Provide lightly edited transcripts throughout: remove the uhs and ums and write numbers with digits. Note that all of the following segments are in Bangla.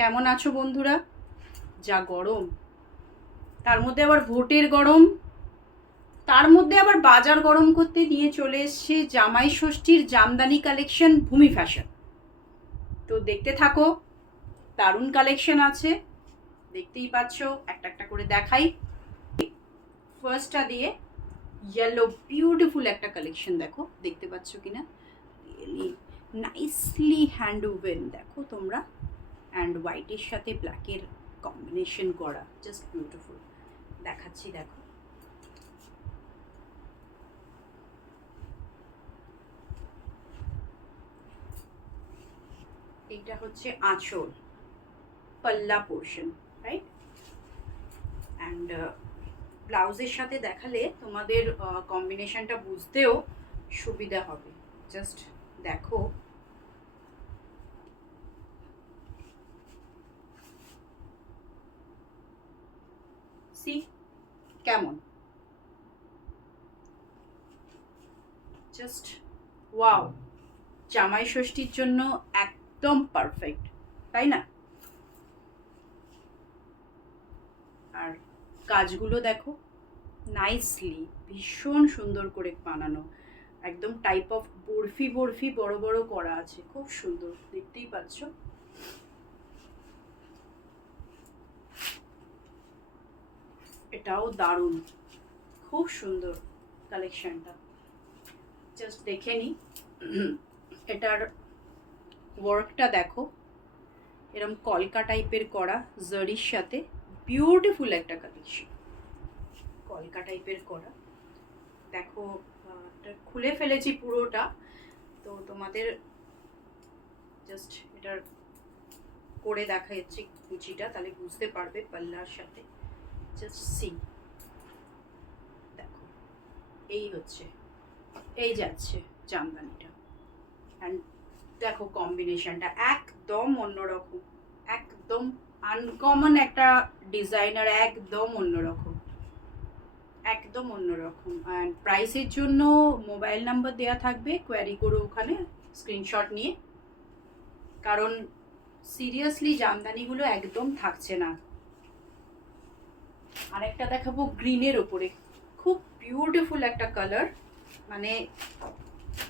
কেমন আছো বন্ধুরা? যা গরম, তার মধ্যে আবার ভোটের গরম, তার মধ্যে আবার বাজার গরম করতে নিয়ে চলে এসছে জামাই ষষ্ঠীর জামদানি কালেকশন ভূমি ফ্যাশন। তো দেখতে থাকো, দারুণ কালেকশন আছে, দেখতেই পাচ্ছ। একটা একটা করে দেখাই। ফার্স্টটা দিয়ে ইয়েলো বিউটিফুল একটা কালেকশন, দেখো দেখতে পাচ্ছ কিনা, রিয়েলি নাইসলি হ্যান্ড ওভেন, দেখো তোমরা। অ্যান্ড হোয়াইটের সাথে ব্ল্যাকের কম্বিনেশন করা, জাস্ট বিউটিফুল। দেখাচ্ছি, দেখো। এইটা হচ্ছে আঁচল, পাল্লা পোর্শন, রাইট? অ্যান্ড ব্লাউজের সাথে দেখালে তোমাদের কম্বিনেশনটা বুঝতেও সুবিধা হবে। জাস্ট দেখো, সি কেমন, জাস্ট ওয়াও। জামাই ষষ্ঠীর জন্য একদম পারফেক্ট, তাই না? আর কাজগুলো দেখো, নাইসলি, ভীষণ সুন্দর করে বানানো, একদম টাইপ অফ বরফি বরফি বড় বড় করা আছে, খুব সুন্দর, দেখতেই পাচ্ছ। এটাও দারুণ, খুব সুন্দর কালেকশনটা, জাস্ট দেখে নি। এটার ওয়ার্কটা দেখো, এরকম কলকা টাইপের করা, জারির সাথে বিউটিফুল একটা কালেকশন, কলকা টাইপের করা। দেখো, খুলে ফেলেছি পুরোটা, তো তোমাদের জাস্ট এটার করে দেখা যাচ্ছে কুচিটা, তাহলে বুঝতে পারবে পাল্লার সাথে। জাস্ট সি, দেখো, এই হচ্ছে, এই যাচ্ছে জামদানিটা। অ্যান্ড দেখো কম্বিনেশনটা একদম অন্যরকম, একদম আনকমন একটা ডিজাইনার, একদম অন্যরকম, একদম অন্যরকম। অ্যান্ড প্রাইসের জন্য মোবাইল নাম্বার দেওয়া থাকবে, কোয়ারি করো ওখানে স্ক্রিনশট নিয়ে, কারণ সিরিয়াসলি জামদানিগুলো একদম থাকছে না। আরেকটা দেখাবো গ্রিনের ওপরে, খুব বিউটিফুল একটা কালার, মানে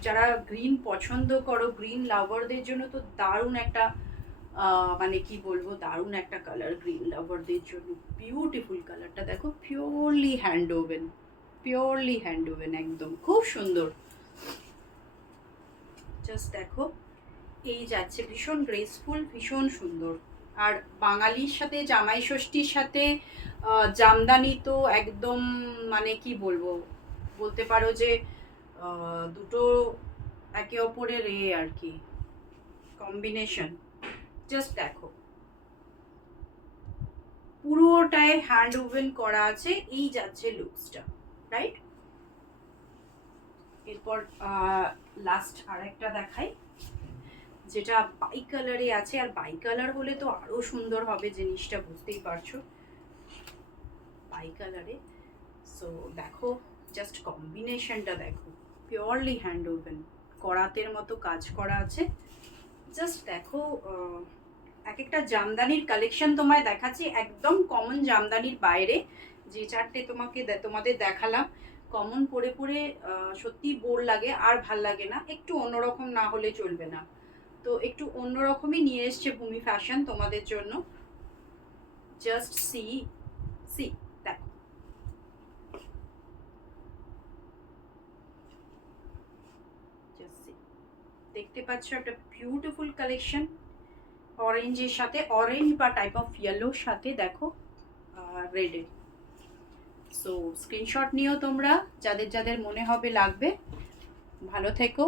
যারা গ্রিন পছন্দ করো, গ্রিন লাভারদের জন্য তো দারুণ একটা, মানে কি বলবো, দারুণ একটা কালার গ্রিন লাভারদের জন্য। বিউটিফুল কালারটা দেখো, purely hand woven, purely hand woven, একদম খুব সুন্দর। জাস্ট দেখো, এই যাচ্ছে, ভীষণ গ্রেসফুল, ভীষণ সুন্দর। আর বাঙালির সাথে জামাই ষষ্ঠীর সাথে জামদানি তো একদম, মানে কি বলবো, বলতে পারো যে দুটো একে অপরের আর কি কম্বিনেশন। জাস্ট দেখো, পুরোটায় হ্যান্ড ওভেন করা আছে, এই যাচ্ছে লুকসটা, রাইট? এরপর লাস্ট আর একটা দেখাই, যেটা বাই কালারে আছে, আর বাই কালার হলে তো আরো সুন্দর হবে জিনিসটা, বুঝতেই পারছো, বাই কালারে। সো দেখো, জাস্ট কম্বিনেশনটা দেখো, পিওরলি হ্যান্ড ওভেন, করাতের মতো কাজ করা আছে। জাস্ট দেখো, এক একটা জামদানির কালেকশন তোমায় দেখাচ্ছি, একদম কমন জামদানির বাইরে। যে চারটে তোমাদের দেখালাম, কমন পরে পরে সত্যি বোর লাগে, আর ভাল লাগে না, একটু অন্যরকম না হলে চলবে না। তো একটু অন্যরকমই নিয়ে এসছে ভূমি ফ্যাশন তোমাদের জন্য। জাস্ট সি, সি, দেখো, দেখতে পাচ্ছ একটা বিউটিফুল কালেকশন, অরেঞ্জের সাথে, অরেঞ্জ বা টাইপ অফ ইয়েলোর সাথে দেখো রেডে। সো স্ক্রিনশট নিও তোমরা, যাদের যাদের মনে হবে লাগবে। ভালো থেকো।